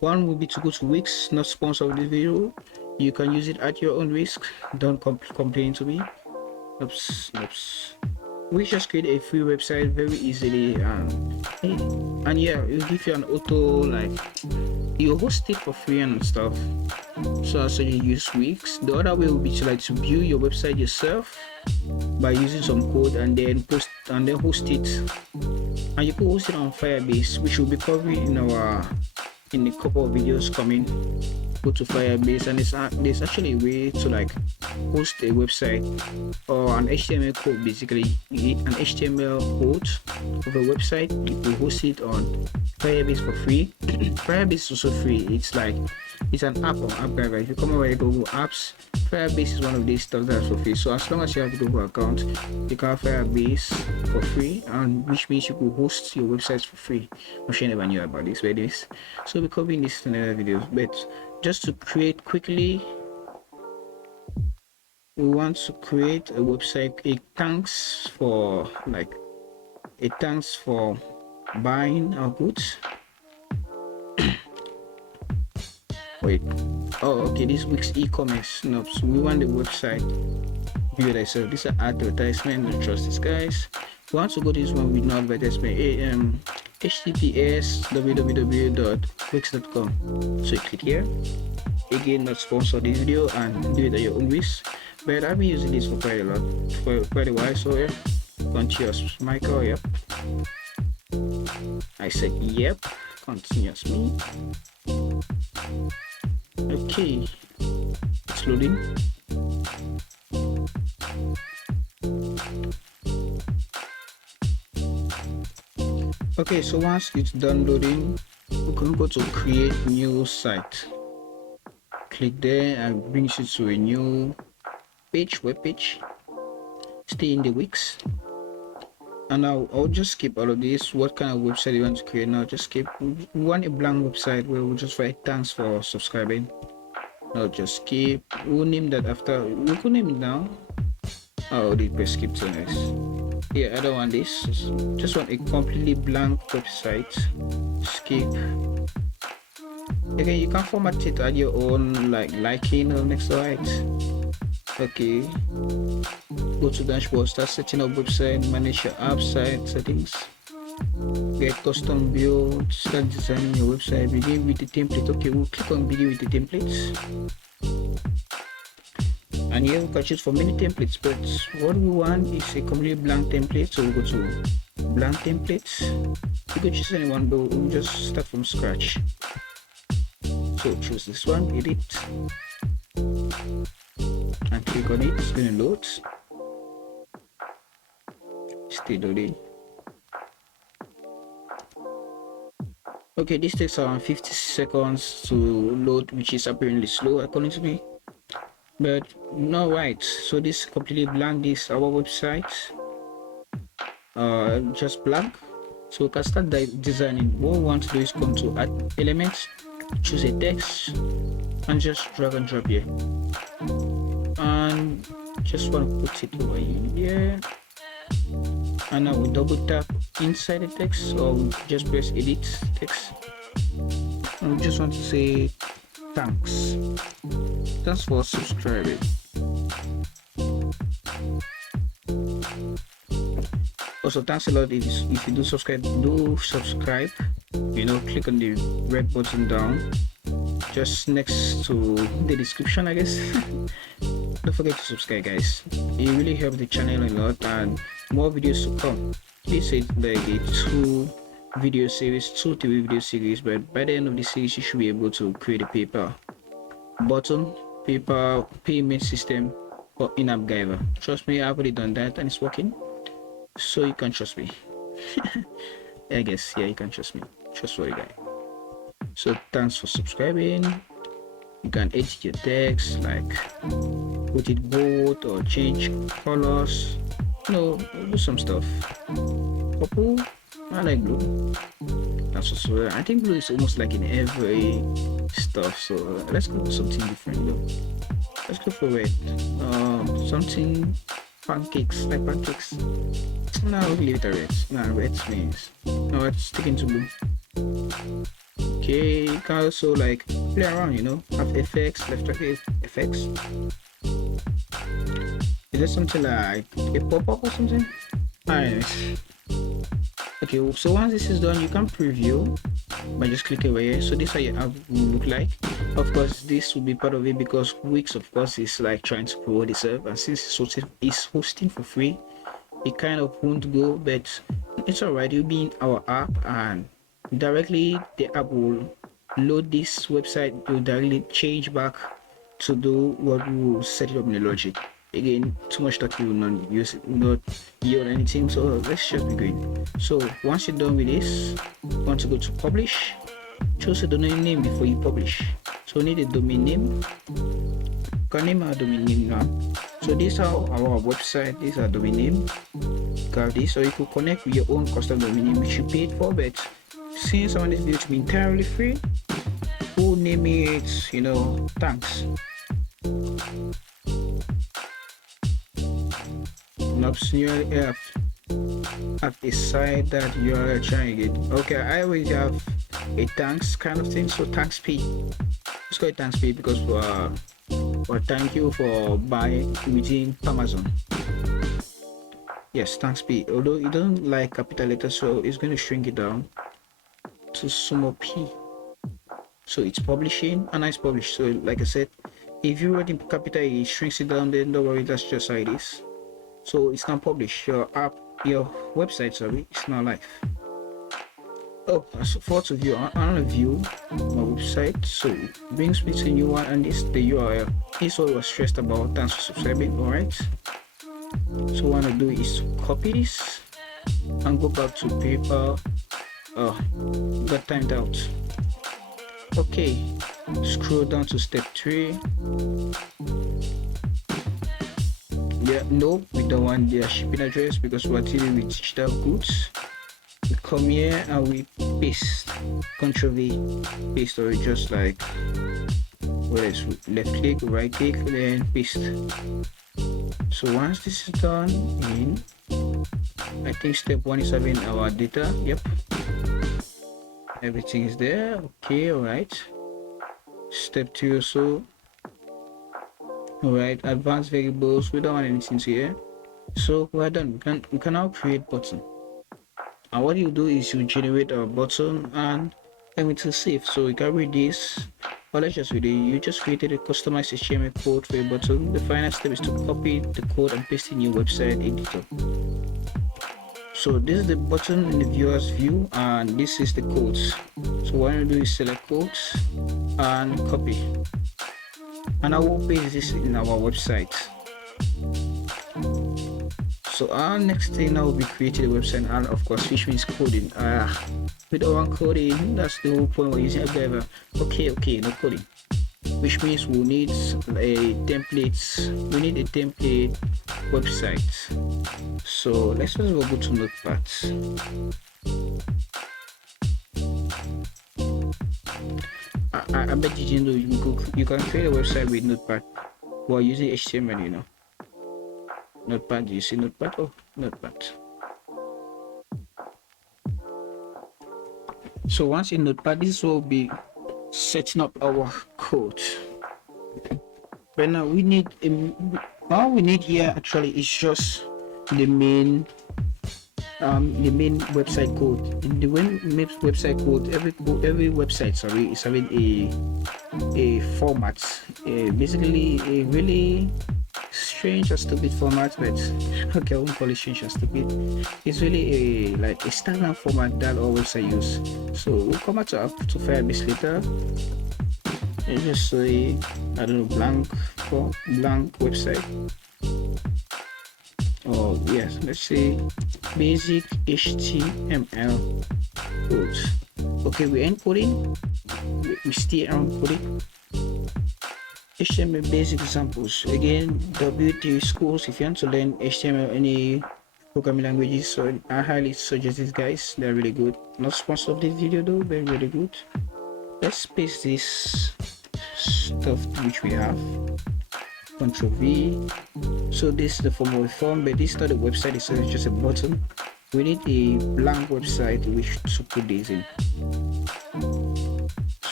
One will be to go to Wix, not sponsor of this video. You can use it at your own risk. Don't complain to me. Oops. We just create a free website very easily, and yeah, it'll give you an auto, like you host it for free and stuff. So you use Wix. The other way will be to build your website yourself by using some code and then host it. And you can host it on Firebase, which will be covering in a couple of videos coming. Go to Firebase, and there's actually a way to host a website or an HTML code. Basically, you get an HTML code of a website. You can host it on Firebase for free. Firebase is also free. It's an app on Appgyver. If you come over to Google Apps, Firebase is one of these stuff that's for free. So as long as you have a Google account, you can have Firebase for free, and which means you could host your websites for free. I'm sure you never knew about this, but this. So we're covering this in another video, but just to create quickly, we want to create a website, a thanks for buying our goods. Wait, oh okay, this week's e-commerce. No, so we want the website build itself. This is advertisement. Don't trust this, guys. We want to go to this one with no advertisement. https www.wix.com. so you click here. Again, not sponsor this video, and do it at your own risk, but I've been using this for quite a while. So yeah, continuous Michael. Yep, I said yep. Continuous me. Okay, it's loading. Okay, so once it's done loading, we can go to create new site. Click there and brings you to a new page, web page. Stay in the Wix, and I'll just skip all of this. What kind of website you want to create now? Just skip. We want a blank website where we'll just write thanks for subscribing. I'll just skip. We'll name that after. We could name it now. Oh, the press skip to nice. Yeah, I don't want this. Just want a completely blank website. Skip. Again, you can format it at your own liking or next to it. Okay. Go to dashboard, start setting up website, manage your app site settings, get custom build, start designing your website, begin with the template. Okay, we'll click on begin with the templates, and here we can choose for many templates, but what we want is a completely blank template. So we'll go to blank templates. You can choose anyone, but we'll just start from scratch. So choose this one, edit, and click on it. It's going to load. Stay loading. Okay, this takes around 50 seconds to load, which is apparently slow according to me, but no, right. So this completely blank. This our website, just blank. So we can start designing. What we want to do is come to add elements, choose a text, and just drag and drop here, and just want to put it over here. And now we double tap inside the text, or we just press edit text, and we just want to say thanks for subscribing. Also, thanks a lot if you do subscribe. Click on the red button down just next to the description, I guess. Don't forget to subscribe, guys. It really helps the channel a lot, and more videos to come. This is like a 2-3 video series, but by the end of the series you should be able to create a PayPal payment system for Appgyver. Trust me, I've already done that and it's working, so you can trust me. I guess, yeah, you can trust me. Trustworthy guy. So thanks for subscribing. You can edit your text, put it bold or change colors, do some stuff. Purple, I like blue. That's also, I think blue is almost like in every stuff, so let's go for something different though. Let's go for red. Something pancakes. No, we'll leave it at red. Red means no, it's sticking to blue. Okay, you can also like play around, you know, have effects, left right effects. Is there something like a pop-up or something? Alright. Okay, so once this is done, you can preview by just clicking over here. So this is how your app will look like. Of course, this will be part of it because Wix, of course, is like trying to promote itself, and since it's hosting for free, it kind of won't go, but it's alright. You'll be in our app, and directly the app will load this website. You'll directly change back to do what we will set it up in the logic. Again, too much talking will not use it, will not yield anything. So let's just be going. So once you're done with this, you want to go to publish. Choose a domain name before you publish. So we need a domain name. You can name our domain name now. So this is how our website, this is our domain name. Got this, so you could connect with your own custom domain name which you paid for, but since I want this video to be entirely free, we'll name it, you know, thanks. Oops, you have a site that you are trying to get. Okay, I always have a thanks kind of thing, so thanks pay. Let's call it thanks pay because for thank you for buying within Amazon. Yes, thanks pay. Although it doesn't like capital letters, so it's going to shrink it down to small p. So it's publishing and it's published. So like I said, if you write in capital, it shrinks it down. Then don't worry, that's just how it is. So it's not published. Your app, your website, sorry, it's not live. Oh, so for to view, I want to view my website. So it brings me to a new one, and this the URL. This is what I was stressed about. Thanks for subscribing. All right. So what I want to do is copy this and go back to paper. Oh, got timed out. Okay, scroll down to step 3. Yeah, no, we don't want their shipping address because we're dealing with digital goods. We come here and we paste, Ctrl V, paste, or just like where it's left click, right click, then paste. So once this is done, I think step 1 is having our data. Yep, everything is there. Okay, all right. Step 2 or so. All right, advanced variables. We don't want anything here. So we're done. We can now create button. And what you do is you generate a button and to save. So you can read this. But let's just read it. You just created a customized HTML code for a button. The final step is to copy the code and paste it in your website editor. So this is the button in the viewer's view, and this is the codes. So what you do is select codes and copy. And I will paste this in our website. So our next thing now will be creating a website, and of course, which means coding. With our coding, that's the whole point we're using Appgyver. Okay, no coding, which means we'll need a template. We need a template website. So let's first of all go to Notepad. I bet you know you can create a website with Notepad while using HTML, you know. Notepad, you see Notepad? Oh, Notepad. So once in Notepad, this will be setting up our code. But now we need all we need here actually is just the main website code. In the website code, every website, sorry, is having a format, basically a really strange or stupid format, but okay, I won't call it strange or stupid. It's really a standard format that all websites use. So we'll come back to Firebase later and just say, I don't know, blank website. Oh yes, let's say basic HTML code. Okay, we're encoding. We stay around coding. HTML basic examples. Again, W3 schools. If you want to learn HTML, any programming languages, so I highly suggest these guys. They're really good. Not sponsored of this video though. They're really good. Let's paste this stuff which we have. Ctrl V. So this is the form of a form, but this is not a website, it's just a button. We need a blank website which to put this in.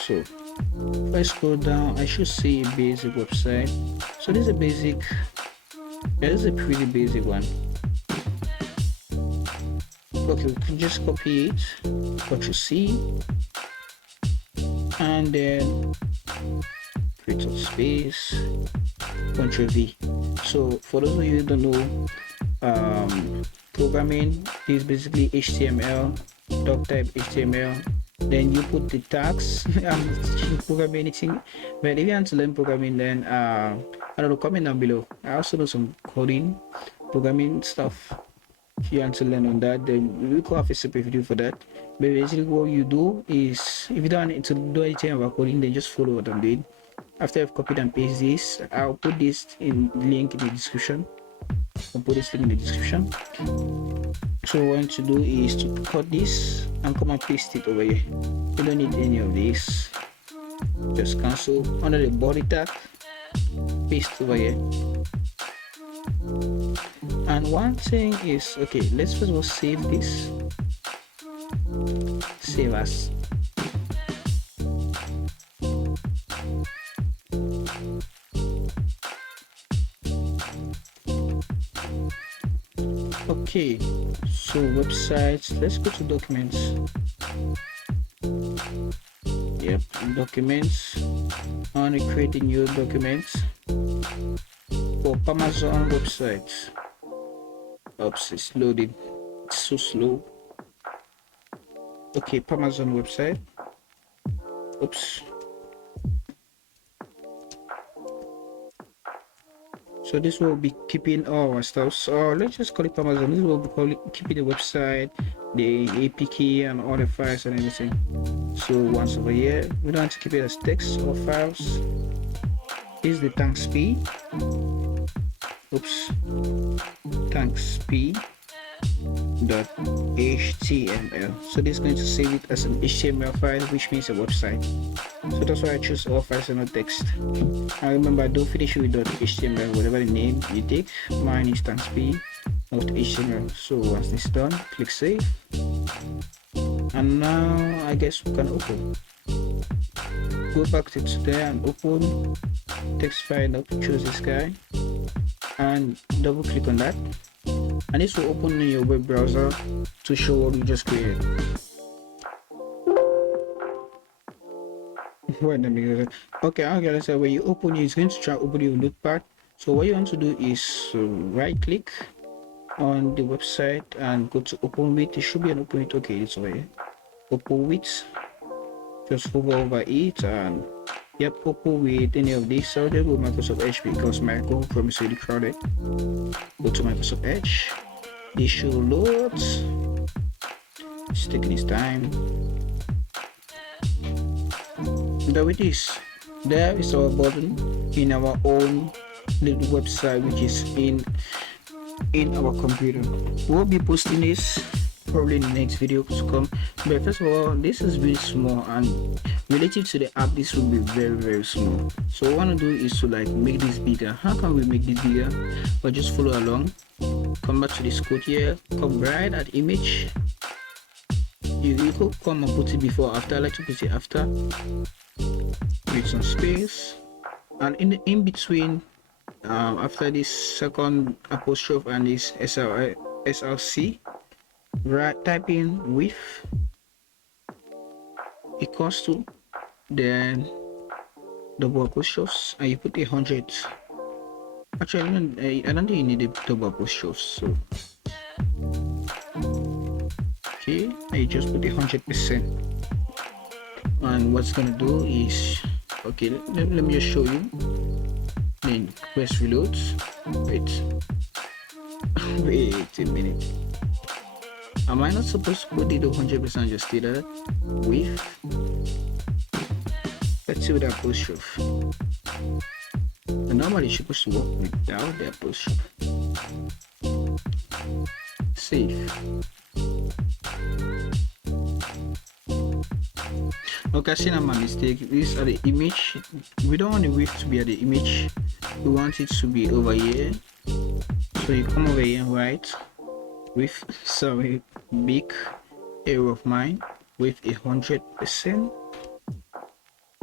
So if I scroll down, I should see a basic website. So this is a basic, this is a pretty basic one. Okay, we can just copy it, what you see, and then create a space, Ctrl V. So for those of you who don't know, programming is basically HTML, doc type HTML. Then you put the tags. I'm not teaching programming anything, but if you want to learn programming, then I don't know, comment down below. I also know some coding, programming stuff. If you want to learn on that, then we could have a separate video for that. But basically what you do is, if you don't need to do anything about coding, then just follow what I'm doing. After I've copied and pasted this, I'll put this in link in the description. I'll put this link in the description. So what I want to do is to cut this and come and paste it over here. You don't need any of this. Just cancel under the body tag, paste over here. And one thing is, okay, let's first of all save this. Save as. Okay, so websites, let's go to documents. Yep, documents. I want to create a new document for Amazon websites. Oops, it's loading. It's so slow. Okay, Amazon website. Oops. So this will be keeping all our stuff. So let's just call it Amazon. This will be keeping the website, the APK, and all the files and everything. So once over here, we don't have to keep it as text or files. Is the thanks p. Oops. Thanks p. .html. So this is going to save it as an HTML file, which means a website. So that's why I choose all files and not text. And remember, don't finish with .html, whatever the name you take. Mine is thanks.p.html. So once this is done, click save. And now I guess we can open. Go back to there and open text file up, choose this guy and double click on that. And this will open in your web browser to show what we just created. Wait a minute. Okay, let's say when you open it, it's going to try to open your notepad. So what you want to do is right click on the website and go to open with. It should be an open with. Okay, it's over here. Open with. Just hover over it and yep, open with any of these. So I'll just go Microsoft Edge because my Google Chrome is really crowded. Go to Microsoft Edge. This should load. It's taking its time. There it is. There is our button in our own little website, which is in our computer. We'll be posting this probably in the next video to come. But first of all, this is really small and relative to the app, this will be very small. So what I want to do is to like make this bigger. How can we make this bigger? But just follow along. Come back to this code here. Come right at image. You could come and put it before, after. I like to put it after. With some space. And in between, after this second apostrophe and this SRC, right, type in width equals to, then double apostrophes, and you put 100. Actually, I don't think you need a double apostrophes. So okay, I just put 100%. And what's gonna do is, okay, let me just show you. Then press reload. Wait a minute. Am I not supposed to put it 100%? Just do that with. Let's see with the apostrophe. And normally it's supposed to work without the apostrophe. Save. Okay, I seen my mistake. These are the image. We don't want the width to be at the image. We want it to be over here. So you come over here and write with, sorry, big error of mine with 100%.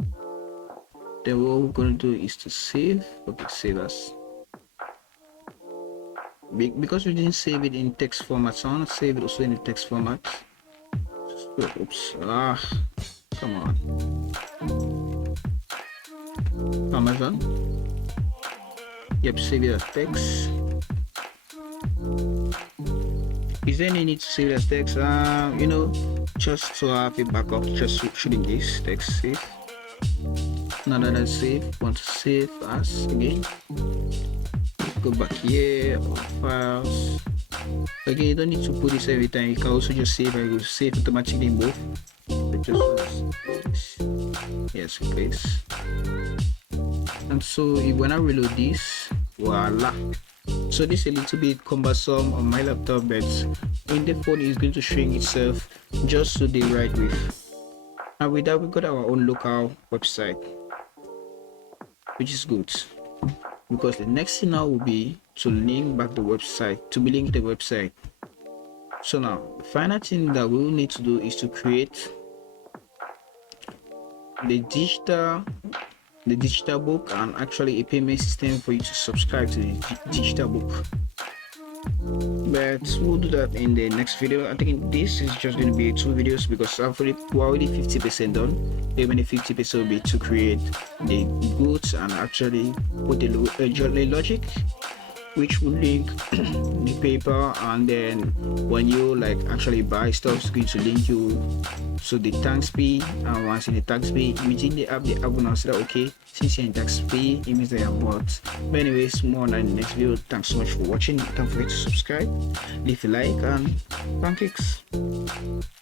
Then what we're gonna do is to save. Okay, save as. Because we didn't save it in text format, so I want to save it also in the text format. So, oops. Come on. Amazon. Yep, save it as text. Is there any need to save it as text? Just to have a backup, just should in case text save. Now that I save, want to save as again. Go back here, files. Again, you don't need to put this every time. You can also just save and it will save automatically in both. Yes, please. And so when I reload this, voila. So this is a little bit cumbersome on my laptop, but in the phone it's going to shrink itself just to the right width. And with that, we got our own local website, which is good, because the next thing now will be to link back the website, to be linked the website. So now the final thing that we will need to do is to create the digital book, and actually a payment system for you to subscribe to the digital book. But we'll do that in the next video. I think this is just going to be 2 videos because we're already 50% done. The remaining 50% will be to create the goods and actually put the logic which will link the paper, and then when you like actually buy stuff, it's going to link you so the tax fee. And once in the tax fee within the app will now say that okay, since you're in tax fee, it means that you're bought. But anyways, more on that in the next video. Thanks so much for watching. Don't forget to subscribe, leave a like, and pancakes.